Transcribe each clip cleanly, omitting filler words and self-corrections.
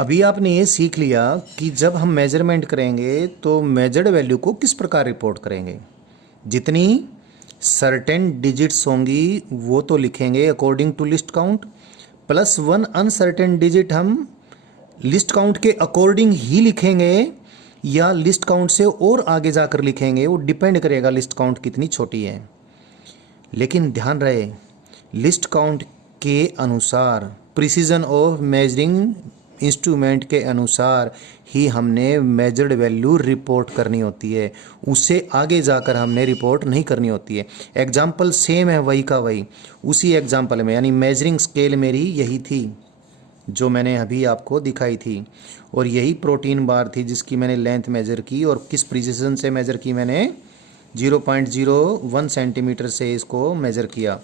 अभी आपने ये सीख लिया कि जब हम मेजरमेंट करेंगे तो मेजर्ड वैल्यू को किस प्रकार रिपोर्ट करेंगे। जितनी सर्टेन डिजिट्स होंगी वो तो लिखेंगे according to least count, plus one uncertain digit हम लिस्ट काउंट के अकॉर्डिंग ही लिखेंगे या लिस्ट काउंट से और आगे जाकर लिखेंगे, वो डिपेंड करेगा लिस्ट काउंट कितनी छोटी है। लेकिन ध्यान रहे, लिस्ट काउंट के अनुसार, प्रिसीजन ऑफ मेजरिंग इंस्ट्रूमेंट के अनुसार ही हमने मेजर्ड वैल्यू रिपोर्ट करनी होती है, उससे आगे जाकर हमने रिपोर्ट नहीं करनी होती है। एग्जाम्पल सेम है, वही का वही उसी एग्जाम्पल में, यानी मेजरिंग स्केल मेरी यही थी जो मैंने अभी आपको दिखाई थी, और यही प्रोटीन बार थी जिसकी मैंने लेंथ मेजर की, और किस प्रिसीजन से मेजर की मैंने 0.01 सेंटीमीटर से इसको मेजर किया।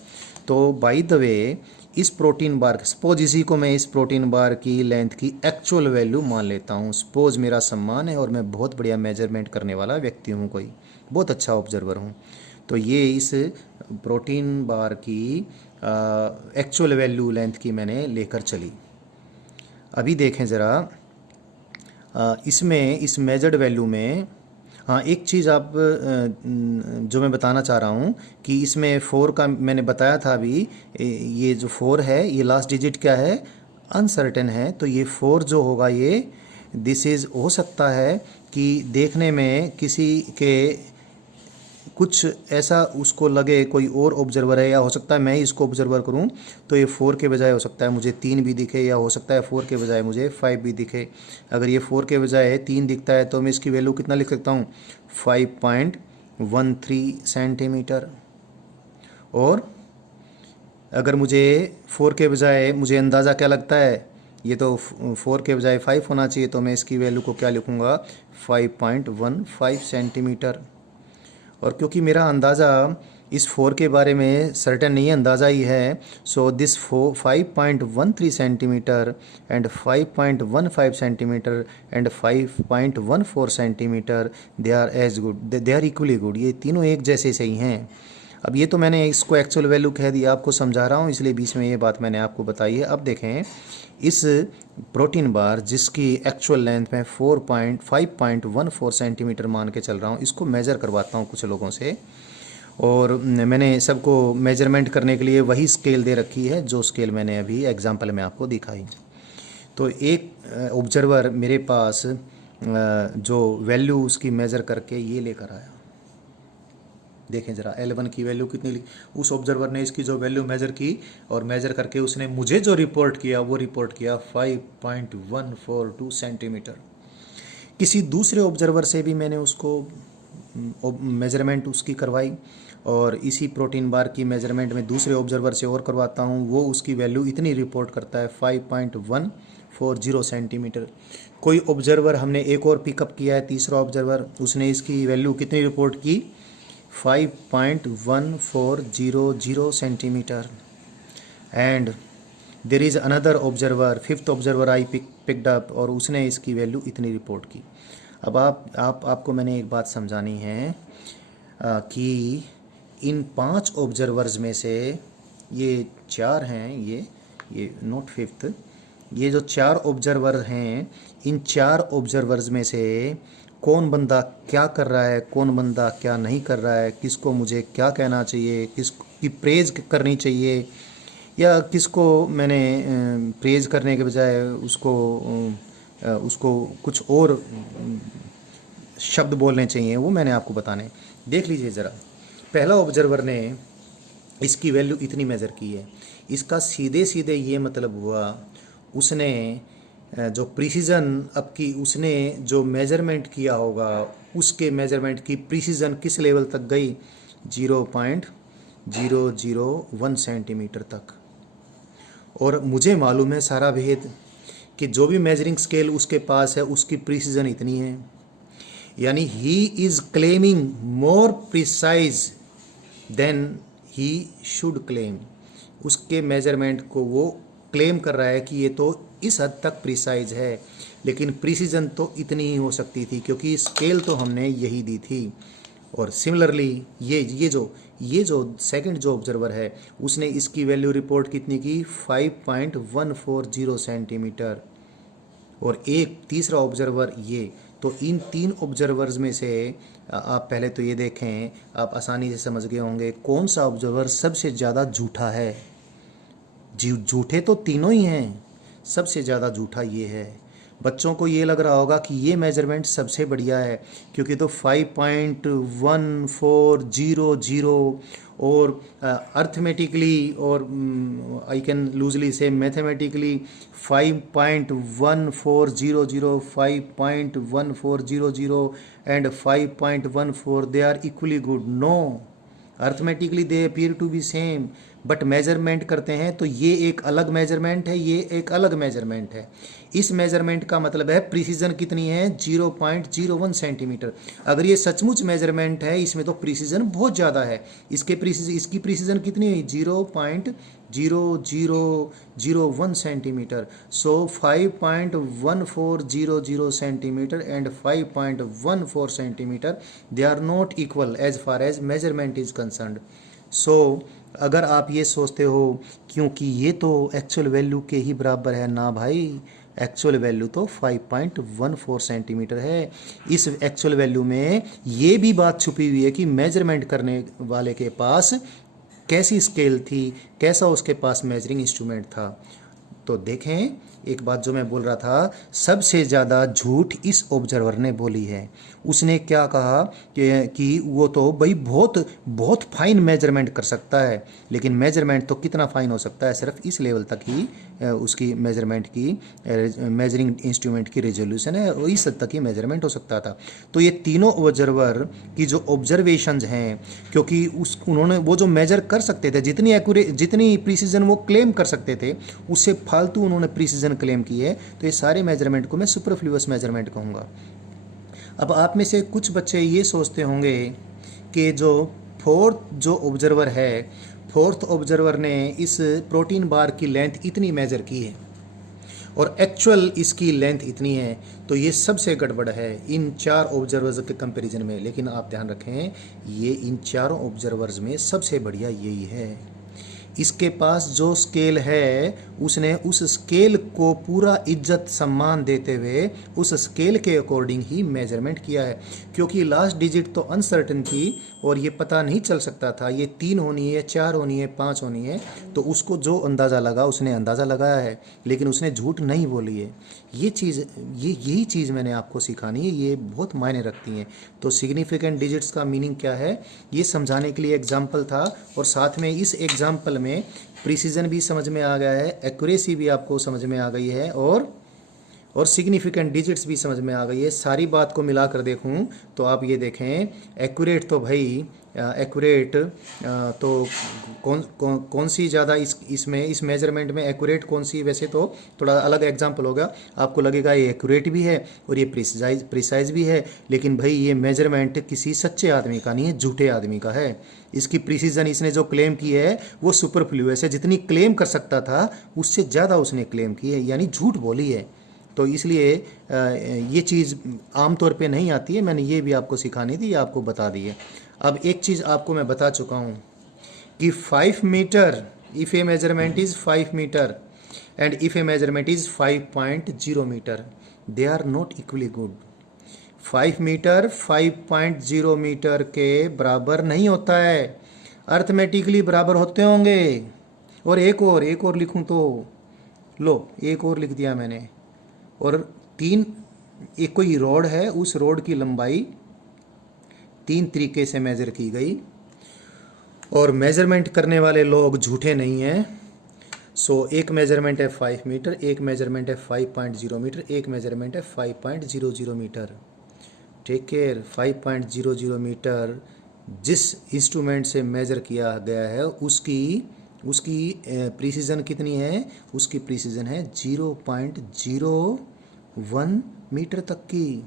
तो बाय द वे इस प्रोटीन बार, सपोज इसी को मैं इस प्रोटीन बार की लेंथ की एक्चुअल वैल्यू मान लेता हूँ। सपोज मेरा सम्मान है और मैं बहुत बढ़िया मेजरमेंट करने वाला व्यक्ति हूँ, कोई बहुत अच्छा ऑब्जर्वर हूँ, तो ये इस प्रोटीन बार की एक्चुअल वैल्यू लेंथ की मैंने लेकर चली। अभी देखें ज़रा, इसमें इस मेजर्ड वैल्यू में हाँ एक चीज़ आप जो मैं बताना चाह रहा हूँ कि इसमें 4 का मैंने बताया था अभी, ये जो 4 है ये लास्ट डिजिट क्या है, अनसर्टेन है। तो ये 4 जो होगा ये दिस इज़, हो सकता है कि देखने में किसी के कुछ ऐसा उसको लगे कोई और ऑब्जर्वर है, या हो सकता है मैं ही इसको ऑब्जर्वर करूं तो ये 4 के बजाय हो सकता है मुझे 3 भी दिखे, या हो सकता है 4 के बजाय मुझे 5 भी दिखे। अगर ये 4 के बजाय 3 दिखता है तो मैं इसकी वैल्यू कितना लिख सकता हूँ, 5.13 सेंटीमीटर। और अगर मुझे 4 के बजाय मुझे अंदाज़ा क्या लगता है, ये तो 4 के बजाय 5 होना चाहिए, तो मैं इसकी वैल्यू को क्या लिखूँगा, 5.15 सेंटीमीटर। और क्योंकि मेरा अंदाज़ा इस 4 के बारे में सर्टेन नहीं है, अंदाज़ा ही है, so this 5.13 centimetre and 5.15 centimetre and 5.14 centimetre, they are as good, they are equally good, ये तीनों एक जैसे सही हैं। अब ये तो मैंने इसको एक्चुअल वैल्यू कह दिया, आपको समझा रहा हूँ इसलिए बीच में ये बात मैंने आपको बताई है। अब देखें इस प्रोटीन बार जिसकी एक्चुअल लेंथ में 5.14 सेंटीमीटर मान के चल रहा हूँ, इसको मेज़र करवाता हूँ कुछ लोगों से, और मैंने सबको मेजरमेंट करने के लिए वही स्केल दे रखी है जो स्केल मैंने अभी एग्जांपल में आपको दिखाई। तो एक ऑब्जर्वर मेरे पास जो वैल्यू उसकी मेज़र करके ये लेकर आया, देखें ज़रा L1 की वैल्यू कितनी ली, उस ऑब्जर्वर ने इसकी जो वैल्यू मेज़र की और मेज़र करके उसने मुझे जो रिपोर्ट किया वो रिपोर्ट किया 5.142 सेंटीमीटर। किसी दूसरे ऑब्जर्वर से भी मैंने उसको मेज़रमेंट उसकी करवाई, और इसी प्रोटीन बार की मेज़रमेंट में दूसरे ऑब्जर्वर से और करवाता हूँ, वो उसकी वैल्यू इतनी रिपोर्ट करता है 5.140 सेंटीमीटर। कोई ऑब्जर्वर हमने एक और पिकअप किया है, तीसरा ऑब्जर्वर, उसने इसकी वैल्यू कितनी रिपोर्ट की, 5.1400 centimetre. And there is another observer, fifth observer I picked up, और उसने इसकी वैल्यू इतनी रिपोर्ट की। अब आपको मैंने एक बात समझानी है कि इन 5 ऑब्जर्वर्स में से ये 4 हैं, ये नोट फिफ्थ, ये जो 4 ऑब्जर्वर हैं, इन 4 ऑब्जर्वर्स में से कौन बंदा क्या कर रहा है, कौन बंदा क्या नहीं कर रहा है, किसको मुझे क्या कहना चाहिए, किसकी प्रेज करनी चाहिए, या किसको मैंने प्रेज करने के बजाय उसको कुछ और शब्द बोलने चाहिए, वो मैंने आपको बताने। देख लीजिए ज़रा, पहला ऑब्जर्वर ने इसकी वैल्यू इतनी मेज़र की है, इसका सीधे सीधे ये मतलब हुआ उसने जो प्रिसीजन अब की उसने जो मेज़रमेंट किया होगा उसके मेज़रमेंट की प्रिसीजन किस लेवल तक गई, 0.001 सेंटीमीटर तक। और मुझे मालूम है सारा भेद कि जो भी मेजरिंग स्केल उसके पास है उसकी प्रिसीजन इतनी है, यानी he is claiming more precise than he should claim. उसके मेजरमेंट को वो क्लेम कर रहा है कि ये तो इस हद तक प्रिसाइज है, लेकिन प्रिसीजन तो इतनी ही हो सकती थी क्योंकि स्केल तो हमने यही दी थी। और सिमिलरली ये जो सेकंड जो ऑब्जर्वर है उसने इसकी वैल्यू रिपोर्ट कितनी की, 5.140 सेंटीमीटर। और एक तीसरा ऑब्जर्वर ये। तो इन तीन ऑब्जर्वर्स में से आप पहले तो ये देखें, आप आसानी से समझ गए होंगे कौन सा ऑब्जर्वर सबसे ज़्यादा झूठा है। झूठे तो तीनों ही हैं, सबसे ज़्यादा झूठा ये है। बच्चों को ये लग रहा होगा कि ये मेजरमेंट सबसे बढ़िया है, क्योंकि तो 5.1400 और अर्थमेटिकली और I can loosely say mathematically 5.1400, 5.1400 and 5.14 they are equally good. No, arithmetically they appear to be same, but measurement करते हैं तो ये एक अलग मेजरमेंट है, ये एक अलग मेजरमेंट है। इस मेजरमेंट का मतलब है प्रिसीजन कितनी है, 0.01 सेंटीमीटर। अगर ये सचमुच मेजरमेंट है, इसमें तो प्रिसीजन बहुत ज़्यादा है। इसकी प्रिसीजन कितनी हुई, 0.0001 centimetre. So 5.1400 centimetre and 5.14 centimetre, they are not equal as far as measurement is concerned. So अगर आप ये सोचते हो क्योंकि ये तो एक्चुअल वैल्यू के ही बराबर है, ना भाई, एक्चुअल वैल्यू तो 5.14 सेंटीमीटर है। इस एक्चुअल वैल्यू में ये भी बात छुपी हुई है कि मेजरमेंट करने वाले के पास कैसी स्केल थी, कैसा उसके पास मेजरिंग इंस्ट्रूमेंट था। तो देखें, एक बात जो मैं बोल रहा था, सबसे ज़्यादा झूठ इस ऑब्जर्वर ने बोली है। उसने क्या कहा कि वो तो भाई बहुत बहुत फाइन मेजरमेंट कर सकता है, लेकिन मेजरमेंट तो कितना फाइन हो सकता है, सिर्फ इस लेवल तक ही उसकी मेजरमेंट की मेजरिंग इंस्ट्रूमेंट की रेजोल्यूशन है, और इस हद तक ही मेजरमेंट हो सकता था। तो ये तीनों ऑब्जर्वर की जो ऑब्जर्वेशंस हैं, क्योंकि उन्होंने वो जो मेजर कर सकते थे, जितनी प्रिसीजन वो क्लेम कर सकते थे, उससे फालतू उन्होंने प्रिसीजन क्लेम की है। तो ये सारे मेजरमेंट को मैं सुपरफ्लुअस मेजरमेंट कहूँगा। अब आप में से कुछ बच्चे ये सोचते होंगे कि जो फोर्थ ऑब्जर्वर ने इस प्रोटीन बार की लेंथ इतनी मेजर की है और एक्चुअल इसकी लेंथ इतनी है, तो ये सबसे गड़बड़ है इन चार ऑब्जर्वर्स के कंपैरिजन में। लेकिन आप ध्यान रखें, ये इन चारों ऑब्जर्वर्स में सबसे बढ़िया यही है। इसके पास जो स्केल है, उसने उस स्केल को पूरा इज्जत सम्मान देते हुए उस स्केल के अकॉर्डिंग ही मेजरमेंट किया है, क्योंकि लास्ट डिजिट तो अनसर्टन थी और ये पता नहीं चल सकता था ये 3 होनी है, 4 होनी है, 5 होनी है। तो उसको जो अंदाज़ा लगा उसने अंदाज़ा लगाया है, लेकिन उसने झूठ नहीं बोली है। यही चीज़ मैंने आपको सिखानी है, ये बहुत मायने रखती हैं। तो सिग्निफिकेंट डिजिट्स का मीनिंग क्या है, ये समझाने के लिए एग्जाम्पल था, और साथ में इस एग्जाम्पल में प्रिसीजन भी समझ में आ गया है, एक्यूरेसी भी आपको समझ में आ गई है, और सिग्निफिकेंट डिजिट्स भी समझ में आ गई है। सारी बात को मिलाकर देखूं तो आप ये देखें, एक्यूरेट तो भाई एक्यूरेट तो कौन सी ज़्यादा इस मेजरमेंट में एक्यूरेट कौन सी, वैसे तो थोड़ा अलग एग्जांपल होगा, आपको लगेगा ये एक्यूरेट भी है और ये प्रिसाइज भी है, लेकिन भाई ये मेजरमेंट किसी सच्चे आदमी का नहीं है, झूठे आदमी का है। इसकी प्रिसीजन इसने जो क्लेम की है वो सुपरफ्लुअस है, जितनी क्लेम कर सकता था उससे ज़्यादा उसने क्लेम की है, यानी झूठ बोली है। तो इसलिए ये चीज़ आमतौर पे नहीं आती है, मैंने ये भी आपको सिखानी थी, ये आपको बता दी है। अब एक चीज़ आपको मैं बता चुका हूँ कि 5 metre, if a measurement is 5 metre and if a measurement is 5.0 metre, they are not equally good. 5 metre 5.0 metre के बराबर नहीं होता है, अर्थमेटिकली बराबर होते होंगे। और एक और लिखूँ तो लो, एक और लिख दिया मैंने। और एक कोई रोड है, उस रोड की लंबाई 3 तरीके से मेज़र की गई, और मेज़रमेंट करने वाले लोग झूठे नहीं हैं। सो एक मेज़रमेंट है 5 मीटर, एक मेज़रमेंट है 5.0 मीटर, एक मेज़रमेंट है 5.00 मीटर। टेक केयर, 5.00 मीटर जिस इंस्ट्रूमेंट से मेज़र किया गया है उसकी प्रिसीजन कितनी है, उसकी प्रिसीजन है 0.01 मीटर तक की।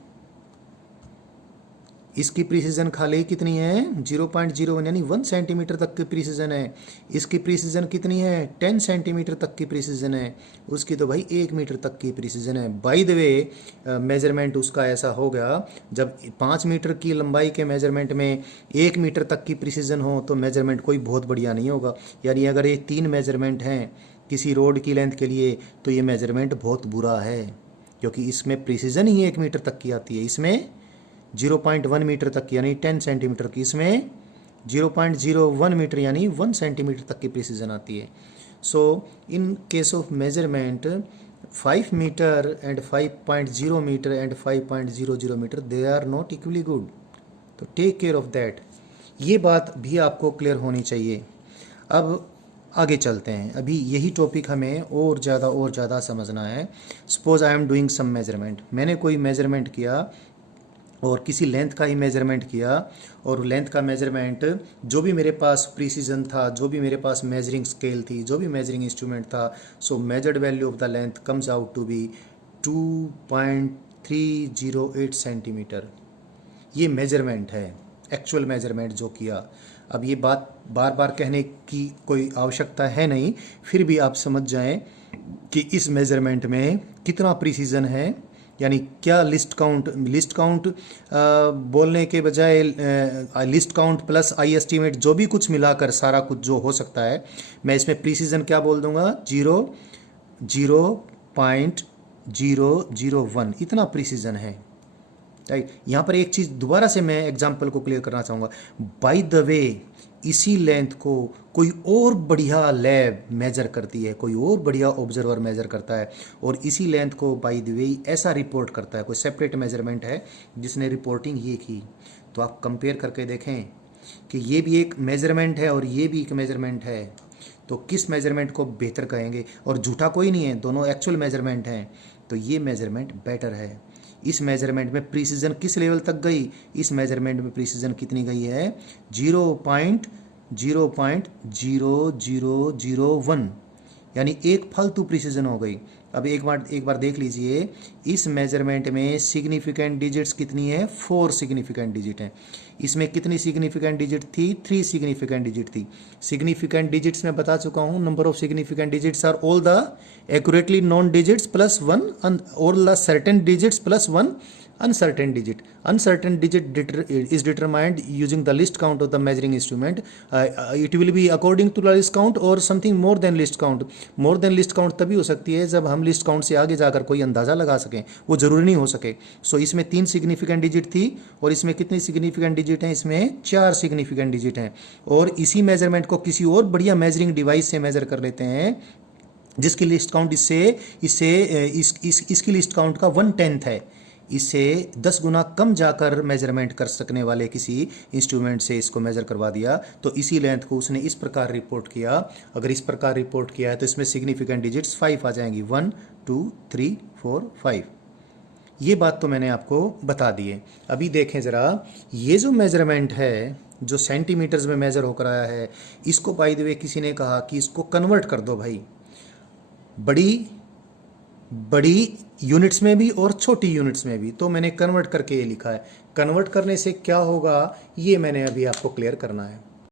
इसकी प्रिसीजन खाली कितनी है, 0.01 यानी 1 सेंटीमीटर तक की प्रिसीजन है। इसकी प्रिसीजन कितनी है, 10 सेंटीमीटर तक की प्रिसीजन है। उसकी तो भाई 1 मीटर तक की प्रिसीजन है। बाय द वे मेजरमेंट उसका ऐसा हो गया, जब 5 मीटर की लंबाई के मेजरमेंट में 1 मीटर तक की प्रिसीजन हो तो मेजरमेंट कोई बहुत बढ़िया नहीं होगा। यानी अगर ये 3 मेजरमेंट हैं किसी रोड की लेंथ के लिए तो ये मेजरमेंट बहुत बुरा है। क्योंकि इसमें प्रिसीजन ही 1 मीटर तक की आती है, इसमें 0.1 मीटर तक की यानी 10 सेंटीमीटर की, इसमें 0.01 मीटर यानी 1 सेंटीमीटर तक की प्रिसीजन आती है। So in case of measurement 5 metre and 5.0 metre and 5.00 metre they are not equally good, तो टेक केयर ऑफ दैट। ये बात भी आपको क्लियर होनी चाहिए। अब आगे चलते हैं, अभी यही टॉपिक हमें और ज़्यादा समझना है। Suppose I am doing some measurement, मैंने कोई मेजरमेंट किया और किसी लेंथ का ही मेजरमेंट किया, और लेंथ का मेजरमेंट जो भी मेरे पास प्रिसीजन था, जो भी मेरे पास मेजरिंग स्केल थी, जो भी मेजरिंग इंस्ट्रूमेंट था, so measured value of the length comes out to be 2.308 centimetre. ये मेजरमेंट है, एक्चुअल मेजरमेंट जो किया। अब ये बात बार बार कहने की कोई आवश्यकता है नहीं, फिर भी आप समझ जाएं कि इस मेजरमेंट में कितना प्रिसीजन है, यानी क्या लिस्ट काउंट बोलने के बजाय लिस्ट काउंट प्लस आई एस्टीमेट जो भी कुछ मिलाकर सारा कुछ जो हो सकता है, मैं इसमें प्रिसीजन क्या बोल दूंगा, 0.001 इतना प्रिसीजन है, राइट। यहाँ पर एक चीज़ दोबारा से मैं एग्जाम्पल को क्लियर करना चाहूँगा। बाय द वे, इसी लेंथ को कोई और बढ़िया लैब मेजर करती है, कोई और बढ़िया ऑब्जर्वर मेजर करता है, और इसी लेंथ को बाय द वे ऐसा रिपोर्ट करता है, कोई सेपरेट मेजरमेंट है जिसने रिपोर्टिंग ये की। तो आप कंपेयर करके देखें कि ये भी एक मेजरमेंट है और ये भी एक मेजरमेंट है, तो किस मेजरमेंट को बेहतर कहेंगे। और झूठा कोई नहीं है, दोनों एक्चुअल मेजरमेंट हैं, तो ये मेजरमेंट बेटर है। इस मेजरमेंट में प्रिसीजन किस लेवल तक गई, इस मेजरमेंट में प्रिसीजन कितनी गई है, 0.0001, यानी एक फालतू प्रिसीजन हो गई। अब एक बार देख लीजिए, इस मेजरमेंट में सिग्निफिकेंट डिजिट्स कितनी है, 4 सिग्निफिकेंट डिजिट हैं। इसमें कितनी सिग्निफिकेंट डिजिट थी, 3 सिग्निफिकेंट डिजिट थी। सिग्निफिकेंट डिजिट्स मैं बता चुका हूँ, number of significant digits are all the accurately known digits plus 1, all the certain digits plus 1 uncertain digit. Uncertain digit is determined using the list count of the measuring instrument. It will be according to the list count or something more than list count. More than list count तभी हो सकती है जब हम list count से आगे जाकर कोई अंदाज़ा लगा सकें, वो ज़रूरी नहीं हो सके। सो इसमें 3 सिग्निफिकेंट डिजिट थी, और इसमें कितनी सिग्निफिकेंट डिजिट हैं, इसमें 4 सिग्निफिकेंट डिजिट हैं। और इसी मेजरमेंट को किसी और बढ़िया मेजरिंग डिवाइस से मेजर कर लेते हैं, जिसकी लिस्ट काउंट इसकी लिस्ट काउंट का 1/10 है। इससे 10 गुना कम जाकर मेजरमेंट कर सकने वाले किसी इंस्ट्रूमेंट से इसको मेजर करवा दिया, तो इसी लेंथ को उसने इस प्रकार रिपोर्ट किया। अगर इस प्रकार रिपोर्ट किया है तो इसमें सिग्निफिकेंट डिजिट्स 5 आ जाएंगी, 1 2 3 4 5। ये बात तो मैंने आपको बता दी है। अभी देखें ज़रा, ये जो मेजरमेंट है जो सेंटीमीटर्स में मेजर होकर आया है, इसको बाय द वे किसी ने कहा कि इसको कन्वर्ट कर दो भाई, बड़ी यूनिट्स में भी और छोटी यूनिट्स में भी। तो मैंने कन्वर्ट करके ये लिखा है। कन्वर्ट करने से क्या होगा, ये मैंने अभी आपको क्लियर करना है।